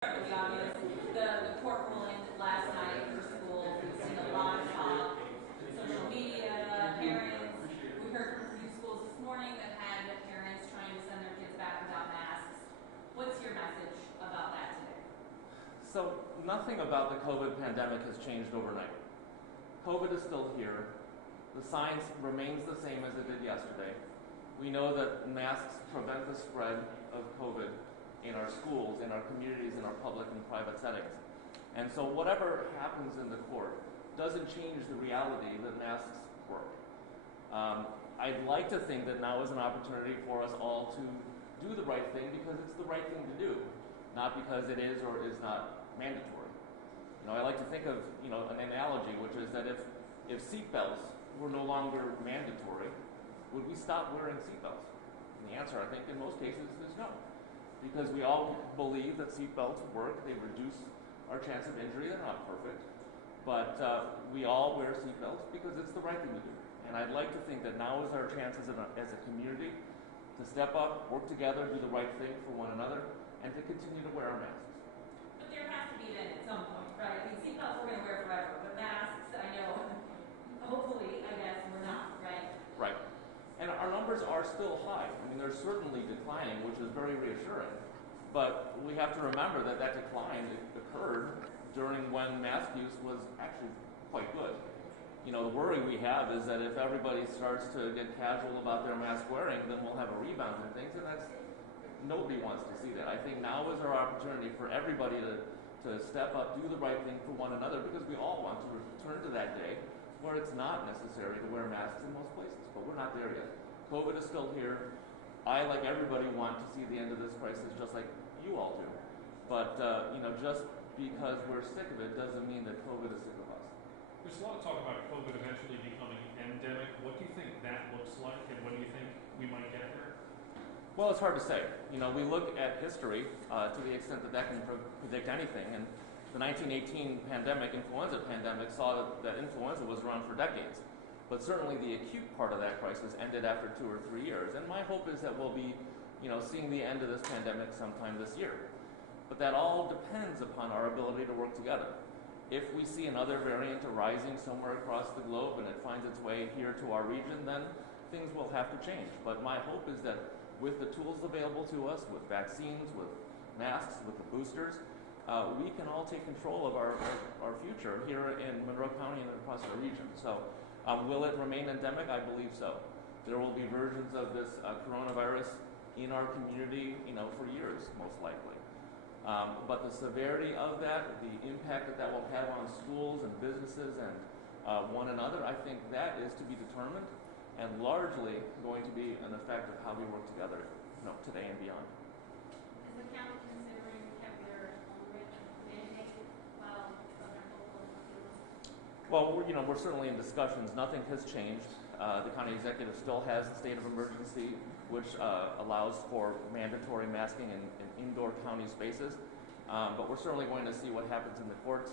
Really obvious. The court ruling last night for schools. We've seen a lot of talk, social media, parents. We heard from a few schools this morning that had parents trying to send their kids back without masks. What's your message about that today? So nothing about the COVID pandemic has changed overnight. COVID is still here. The science remains the same as it did yesterday. We know that masks prevent the spread of COVID in our schools, in our communities, in our public and private settings. And so whatever happens in the court doesn't change the reality that masks work. I'd like to think that now is an opportunity for us all to do the right thing because it's the right thing to do, not because it is or is not mandatory. I like to think of an analogy, which is that if seatbelts were no longer mandatory, would we stop wearing seatbelts? And the answer, I think, in most cases is no. Because we all believe that seatbelts work, they reduce our chance of injury, they're not perfect, but we all wear seatbelts because it's the right thing to do. And I'd like to think that now is our chance as a community to step up, work together, do the right thing for one another, and to continue to wear our masks. But there has to be then at some point, right? I mean, seatbelts we're going to wear forever, but masks, I know, hopefully, I guess, we're not, right? Right. And our numbers are still high. I mean, they're certainly declining, which is very reassuring. But we have to remember that that decline occurred during when mask use was actually quite good. The worry we have is that if everybody starts to get casual about their mask wearing, then we'll have a rebound in things, and nobody wants to see that. I think now is our opportunity for everybody to step up, do the right thing for one another, because we all want to return to that day where it's not necessary to wear masks in most places, but we're not there yet. COVID is still here. I, like everybody, want to see the end of this crisis just like you all do. But, just because we're sick of it doesn't mean that COVID is sick of us. There's a lot of talk about COVID eventually becoming endemic. What do you think that looks like, and when do you think we might get there? Well, it's hard to say. We look at history to the extent that can predict anything, and the 1918 influenza pandemic, saw that influenza was around for decades. But certainly the acute part of that crisis ended after 2 or 3 years. And my hope is that we'll be, seeing the end of this pandemic sometime this year. But that all depends upon our ability to work together. If we see another variant arising somewhere across the globe and it finds its way here to our region, then things will have to change. But my hope is that with the tools available to us, with vaccines, with masks, with the boosters, we can all take control of our future here in Monroe County and across our region. So will it remain endemic? I believe so. There will be versions of this coronavirus in our community, for years, most likely. But the severity of that, the impact that will have on schools and businesses and one another, I think that is to be determined and largely going to be an effect of how we work together, today and beyond. Is the county considering having their own mandated while other local? Well, we're certainly in discussions. Nothing has changed. The county executive still has the state of emergency, which allows for mandatory masking in indoor county spaces. But we're certainly going to see what happens in the courts.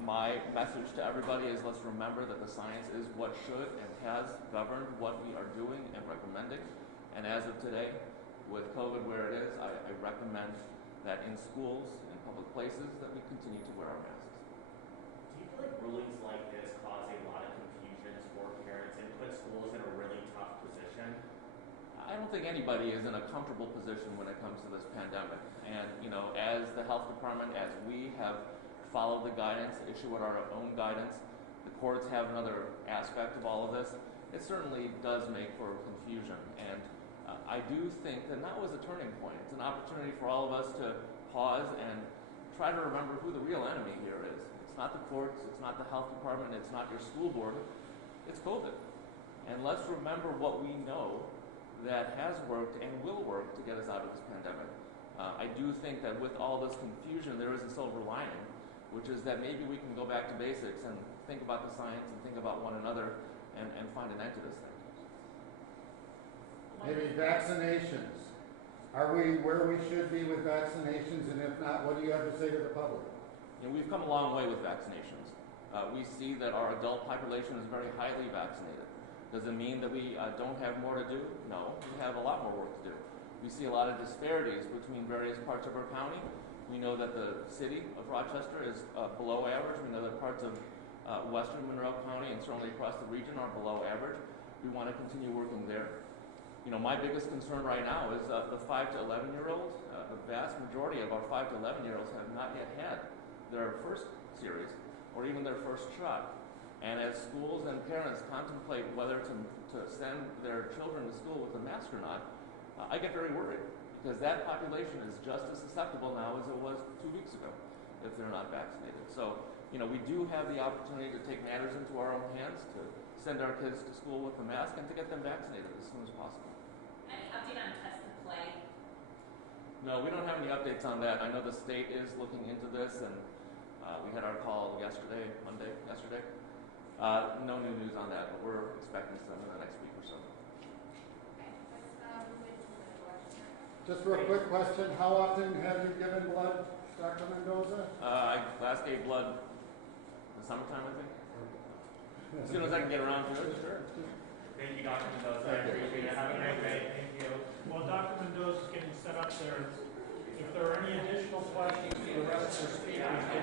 My message to everybody is let's remember that the science is what should and has governed what we are doing and recommending. And as of today, with COVID where it is, I recommend that in schools, in public places, that we continue to wear our masks. Do you feel like rulings like this cause a lot of confusion for parents and put schools in a really tough position? I don't think anybody is in a comfortable position when it comes to this pandemic. And, as the health department, as we have followed the guidance, issued our own guidance, the courts have another aspect of all of this. It certainly does make for confusion. And I do think that now is a turning point. It's an opportunity for all of us to pause and try to remember who the real enemy here is. It's not the courts, it's not the health department, it's not your school board, it's COVID. And let's remember what we know that has worked and will work to get us out of this pandemic. I do think that with all this confusion, there is a silver lining, which is that maybe we can go back to basics and think about the science and think about one another and find an end to this thing. Maybe vaccinations. Are we where we should be with vaccinations? And if not, what do you have to say to the public? We've come a long way with vaccinations. We see that our adult population is very highly vaccinated. Does it mean that we don't have more to do? No, we have a lot more work to do. We see a lot of disparities between various parts of our county, We know that the city of Rochester is below average. We know that parts of western Monroe County and certainly across the region are below average. We want to continue working there. You know, my biggest concern right now is the 5 to 11-year-olds. The vast majority of our 5 to 11-year-olds have not yet had their first series or even their first shot. And as schools and parents contemplate whether to send their children to school with a mask or not, I get very worried because that population is just as susceptible now as it was 2 weeks ago if they're not vaccinated. So, you know, we do have the opportunity to take matters into our own hands, to send our kids to school with a mask and to get them vaccinated as soon as possible. Any update on test and play? No, we don't have any updates on that. I know the state is looking into this, and we had our call yesterday. No new news on that, but we're expecting some in the next week or so. Okay, let's move into the question. Just real quick question, how often have you given blood, Dr. Mendoza? I last gave blood in the summertime, I think. As soon as I can get around to it, sure. Thank you, Dr. Mendoza. I Thank you. appreciate it. Have a great day. Thank you. While Dr. Mendoza is getting set up there, if there are any additional questions for the rest of the speakers,